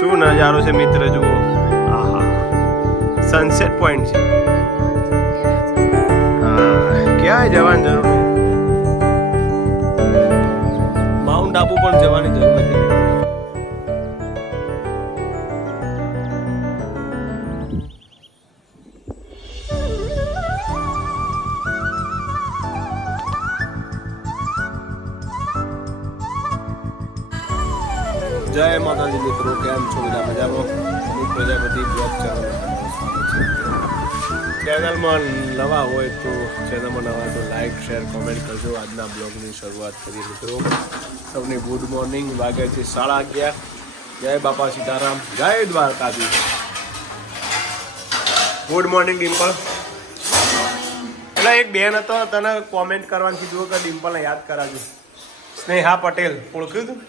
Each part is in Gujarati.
શું નજારો છે મિત્ર, જુઓ. આહા. સનસેટ પોઈન્ટ છે. ક્યાંય જવાની જરૂર માઉન્ટ આબુ પણ જવાની જરૂર નથી. જય માતાજી મિત્રો, કેમ છો બધા મજામાં? હું પ્રજાપતિ બ્લોગ ચેનલ ચેનલમાં નવા હોય તો ચેનલમાં નવા તો લાઈક શેર કોમેન્ટ કરજો. આજના બ્લોગની શરૂઆત કરીએ મિત્રો. સૌને ગુડ મોર્નિંગ વાગે છે સાડા અગિયાર. જય બાપા સીતારામ. જય દ્વારકાજી ગુડ મોર્નિંગ ડિમ્પલ. એટલે એક બેન હતો, તને કોમેન્ટ કરવાનું કીધું કે ડિમ્પલને યાદ કરાવજો સ્નેહા પટેલ, ઓળખ્યું તું?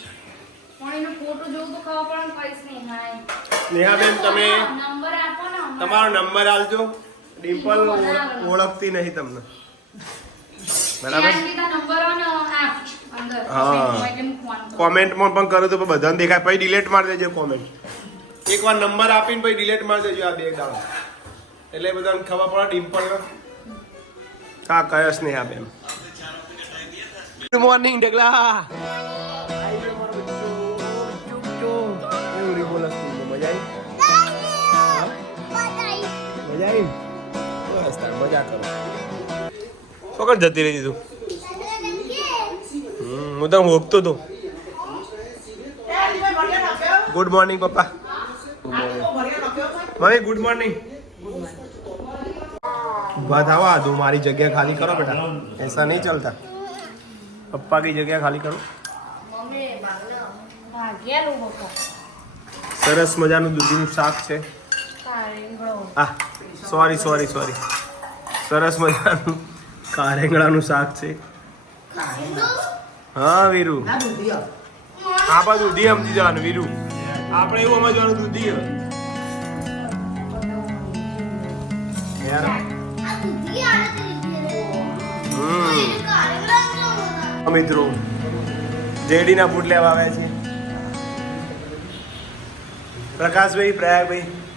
પણ એનો ફોટો જોઉં તો ખબર પડે ને કઈ સ્નેહાય. સ્નેહાબેન તમે નંબર આપો ને હમણાં. તમારો નંબર આલજો ડિમ્પલ ઓળખતી નહીં તમને. બરાબર. હા. કોમેન્ટમાં પણ કરું તો બધાને દેખાય. પછી ડિલેટ મારી દેજો કોમેન્ટ એકવાર નંબર આપીને પછી ડિલેટ મારી દેજો આ બે દાડા એટલે બધાને ખબર પડે ડિમ્પલ હા કયો સ્નેહા બેન ગુડ મોર્નિંગ ઢગલા. નહીં. બસ તાર મજા કરો. પકડ જતી રહી તું. હું તો ભોગતો તો. ગુડ મોર્નિંગ પપ્પા. મમ્મી ગુડ મોર્નિંગ ઊભા થવા તું મારી જગ્યા ખાલી કરો બેટા. એસા નહીં ચાલતા. પપ્પા કી જગ્યા ખાલી કરો? સરસ મજાનું દૂધીનું શાક છે. આ સોરી સોરી સોરી સરસ મજાનું કારેંગળાનું શાક છે. હા વીરુ. હા બાજુ દૂધી સમજી જવાનું વીરુ. આપણે એવું સમજવાનું દૂધી હવે. યાર. હમ. મિત્રો. જેડીના બૂટ લેવા આવ્યા છે. પ્રકાશભાઈ પ્રયાગભાઈ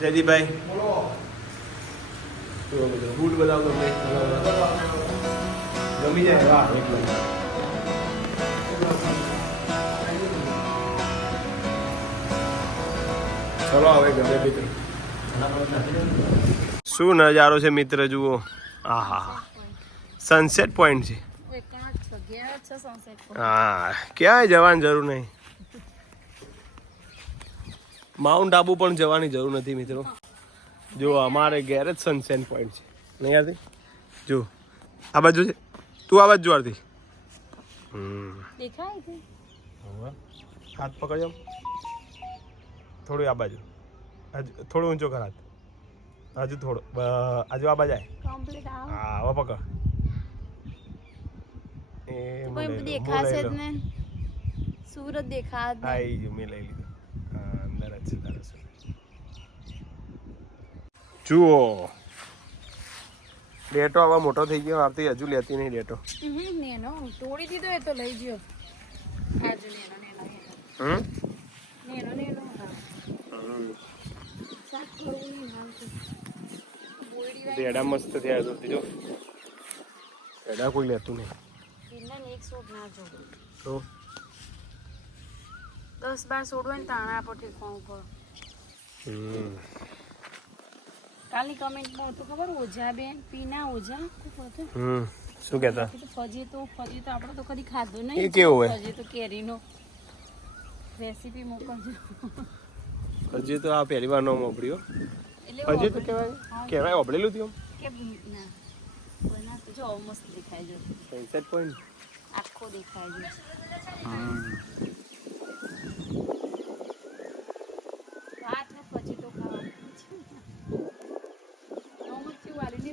જયદીપભાઈ જુઓ બતાવો તમને ગમી જાય. વાહ એક ચલો હવે ગમે મિત્રો શું નજારો છે મિત્ર જુઓ. આહા. સનસેટ પોઈન્ટ છે. હા ક્યાંય જવાની જરૂર નહીં. માઉન્ટ આબુ પણ જવાની જરૂર નથી મિત્રો. જો અમારે ઘેર જ સનસેટ પોઈન્ટ છે. નહીં યારથી જો આ બાજુ છે. તું આ બાજુ આરતી? હાથ પકડજો. થોડું આ બાજુ. હજુ થોડું ઊંચો કર હાથ. હજુ થોડું હજુ આ બાજુ હા હવે પકડ. એ દેખાશે જ. ને. સુરત દેખાત મેં લઈ લીધું. જ છે તારો જુઓ. ડેટો આવા મોટો થઈ ગયો આવતી હજુ લેતી નહીં ડેટો. નેનો તોડી દીધો એ તો લઈ ગયો. આજુ નેનો નેનો હમ? નેનો નેનો રેડા મસ્ત થયા તો જો. રેડા કોઈ લેતું નહીં. તો? દસ બાર છોડવા હોય ને તાણા પરથી કોણ ઉપર. હમ. કાલની કમેન્ટમાં હતું ખબર? ઓઝા બેન પીના ઓઝા. કોક હતું. હમ. શું કહેતા? ફજી તો ફજી તો આપણે તો કદી ખાધું એ નહીં કેવું હોય? ફજી તો કેરીનો રેસીપી મોકલજો. ફજી તો આ પહેલી વાર નો મોકલ્યો. એટલે હજી તો કહેવાય. કહેવાય ઓબળેલું થયું? કે ના. જો મસ્ત દેખાય છે સનસેટ પોઈન્ટ આખો દેખાય છે ભાત ને ફજી તો ખાવાનું નમસ્તી વાલીને ફજી તો આરામ આવી ગયું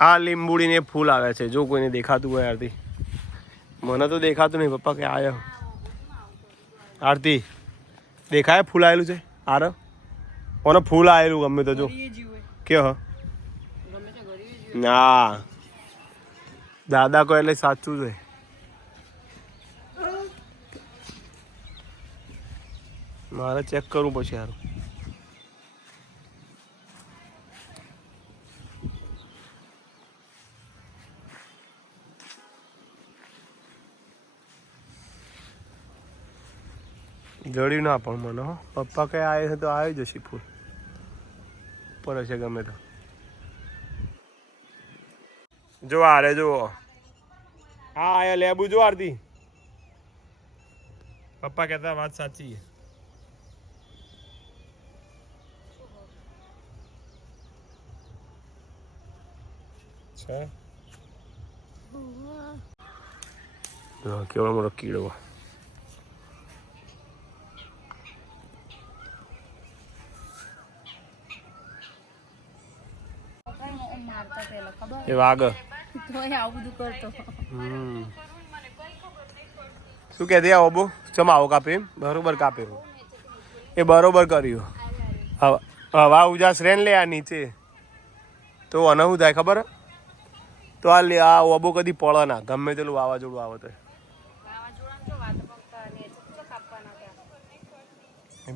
આ લીંબુડીને ફૂલ આવે છે. જો કોઈને દેખાતું હોય આરતી. મને તો દેખાતું નહીં પપ્પા કે આવ્યો આરતી દેખાય ફૂલ આવેલું છે? આર. ઓને ફૂલ આવેલું ગમે તો જો. કે હ? ના. દાદા કો એટલે સાચું છે. મારે ચેક કરવું પછી સારું જડ્યું ના પણ મને હો. પપ્પા કઈ આવે છે તો આવી જશે ફૂલ. ઉપર હશે ગમે તો. જો આરે જુઓ. હા આયા લેબુ જો આરતી. પપ્પા કહેતા વાત સાચી છે. છે? કેવડો મોટો કીડો મારતા પેલા ખબર? એ વાઘ. તોય આવું બધું કરતો. હમ. શું કહેતી આવો ઓબો ચમાવો કાપે? બરોબર કાપે એ બરોબર કર્યું. હવા હવા ઉજાસ રેન લે આ નીચે. તો અને શું થાય ખબર? તો આ લે આ ઓબો કદી પડે ના. ગમે તેલું વાવાઝોડું આવે તો.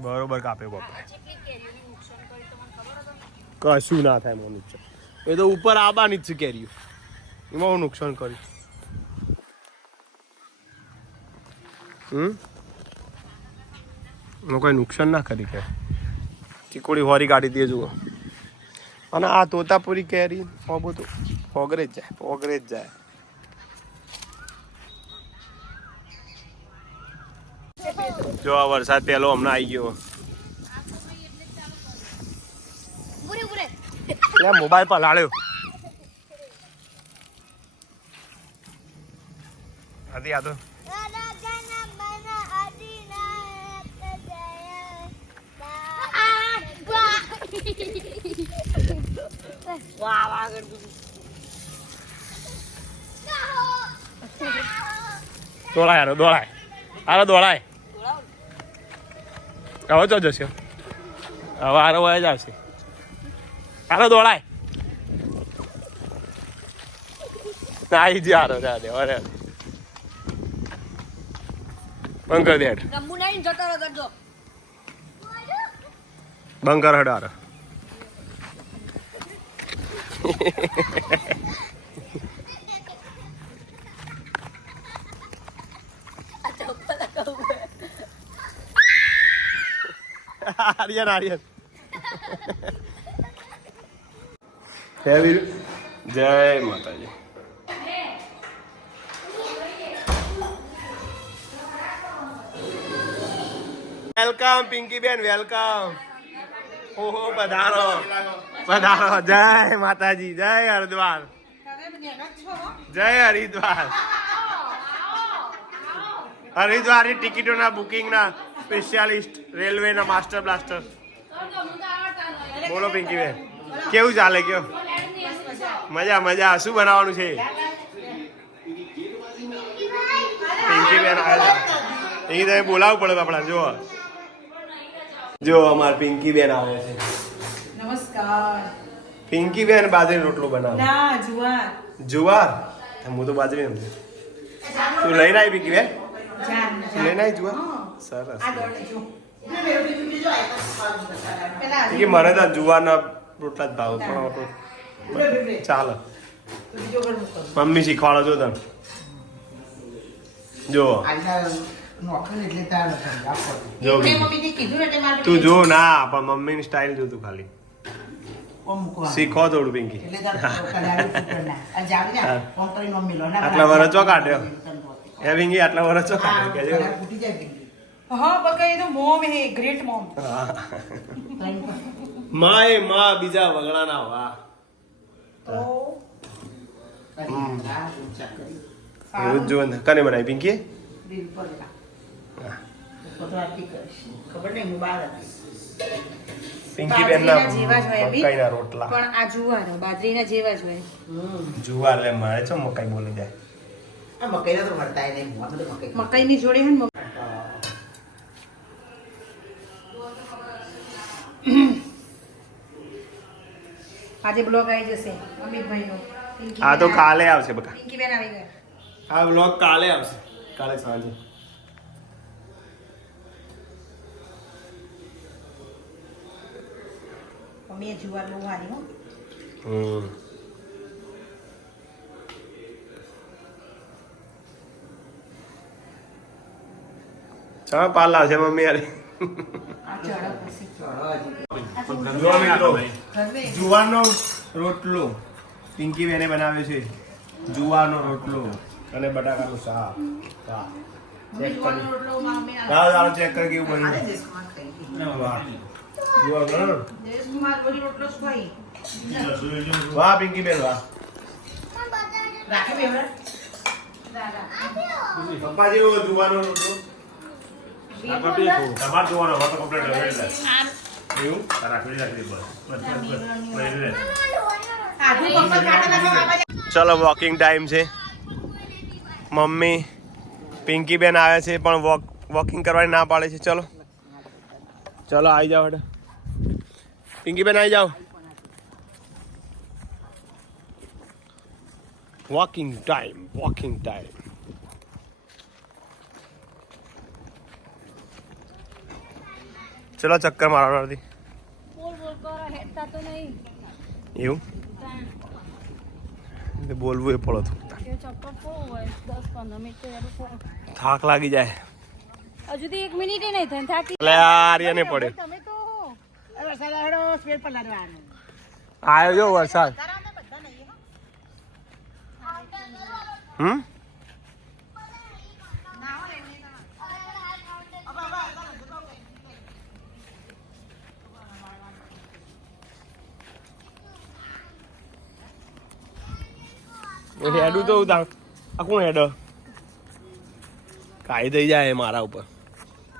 બરોબર કાપે બાપા. કશું ના થાય મને એ તો ઉપર આબાની જ છે કેરીઓ એમાં હું નુકસાન કર્યું હમ? કોઈ નુકસાન ના કરી કે? ચીકોડી હોરી કાઢી દે જુઓ. અને આ તોતાપુરી કેરી હોબો તો ઓગરે જ જાય ઓગરે જ જાય. જો આ વરસાદ પહેલો હમણાં આવી ગયો. એટલે મોબાઈલ પર લાડ્યો હતી આ તો દોડાય હારો દોડાય. હારો દોડાય. હવે તો જશે. હવે હારો વયા જ હારો દોડાય આવી જી હારો જા દે અરે બંકર દેડ દે હેડ. જતો રહો કરજો બંધ કર હેડ હારો આર્યન આર્યન જય માતાજી. વેલકમ પિંકી બેન વેલકમ. ઓહો, પધારો. પધારો. જય માતાજી, જય હરિદ્વાર. જય હરિદ્વાર. હરિદ્વારની ટિકિટોના બુકિંગના સ્પેશિયાલિસ્ટ, રેલવેના માસ્ટર બ્લાસ્ટર. બોલો પિંકી બેન કેવું ચાલે, કયો? મજા મજા. શું બનાવવાનું છે? પિંકી બેન આવ્યા એ તમે બોલાવવું પડે આપણા જો જો અમાર પિંકી બેન આવે છે. નમસ્કાર. પિંકી બેન બાજરી રોટલો બનાવે. ના જુવાર. જુવાર? હું તો બાજરી એમ તું લઈને આવી પિંકી બેન. જાન તું લઈને આવી જુવાર. સરસ. મને તો જુવારના રોટલા જ ભાવ. પણ ચાલે. મમ્મી શીખવાડો છો તને જો નોકરી એટલે તાર નથી આપો. જો મેં મમ્મીને કીધું એટલે મારે તું જો ના પણ મમ્મીની સ્ટાઇલ જો તું ખાલી શીખો થોડું પિંકી. ના. મમ્મી ના આટલા વરસ ચો કાઢ્યો? હે એ પિંકી આટલા વર્ષ ચો કાઢે કે કડાઈ ફૂટી જાય ભીંડી. હા બકા એ તો મોમ હે ગ્રેટ મોમ. માય મા બીજા વગડાના વાહ. તો કરી. હા, ઊંચા કરી. એવું જ જોવાનું કને બનાવી પિંકી. ખબર નહીં હું બહાર બેન ના. મકાઈના રોટલા પણ આ જુવાર બાજરીના જેવા જ હોય. જુવાર લે મારે છો મકાઈ બોલી જાય આ મકાઈના તો મળતાય નહીં મકાઈ મકાઈની જોડે હે ને. આજે બ્લોગ આવી જશે અમિતભાઈનો આ તો કાલે આવશે બકા. પિંકીબેન આવી ગયા. આ બ્લોગ કાલે આવશે. કાલે સાંજે. મેં જુવાર બહુ હારી હો. ચા પાલ લાવશે મમ્મી અરે જુવારનો રોટલો. પિંકી બેને બનાવ્યો છે. જુવારનો રોટલો અને બટાકાનું શાક. ચેક કરી કેવું બન્યું? વાહ. પિંકી બેન વાહ. પપ્પા જેવો જુવાનો રોટલો. તમારે જોવાનો હવે તો કમ્પ્લીટ હવે એટલે. એવું? બસ. ચલો વોકિંગ ટાઈમ છે. મમ્મી પિંકી બેન આવે છે પણ વોક વોકિંગ કરવાની ના પાડે છે. ચલો. ચલો આવી જાઓ હટે પિંકી બેન આવી જાઓ. વોકિંગ ટાઈમ વોકિંગ ટાઈમ ચલો ચક્કર મારવાથી. બોલ બોલ કરો હેડતા તો નહીં. એવું? બોલવું એ પડો તો. થાક લાગી જાય. હજુ એક મિનિટ નહીં થાય ને થાકી એટલે આર્યને પડે તમે તો વરસાદ આવ્યો સ્પેડ પલાળવાનો. આવ્યો જો વરસાદ. હમ? હેડું તો ઉતાર આ કોણ હેડ? કાઈ થઈ જાય મારા ઉપર.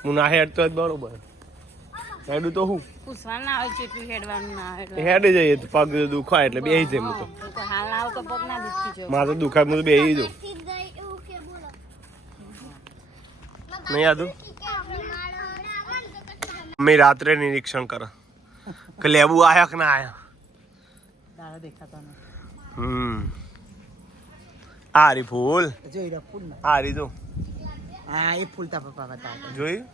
હું ના હેડ તો બરોબર. હેડું તો હું. પૂછવાનું ના હોય કેટલું હેડવાનું ના હેડવાનું હેડી જઈએ તો પગ દુખાય એટલે બેસી જાય હું તો તો હાલ તો પગ ના દુખી જાય મારે તો દુખાય હું તો બેહી જાઉં. નહીં યાદું મમ્મી રાત્રે નિરીક્ષણ કર. કે લેવું આયા કે ના આયા? દેખાતા હમ. આ રી ફૂલ. જોઈ રહ્યા ફૂલ હારી જો. હા એ ફૂલતા પપ્પા બતાવ જોયું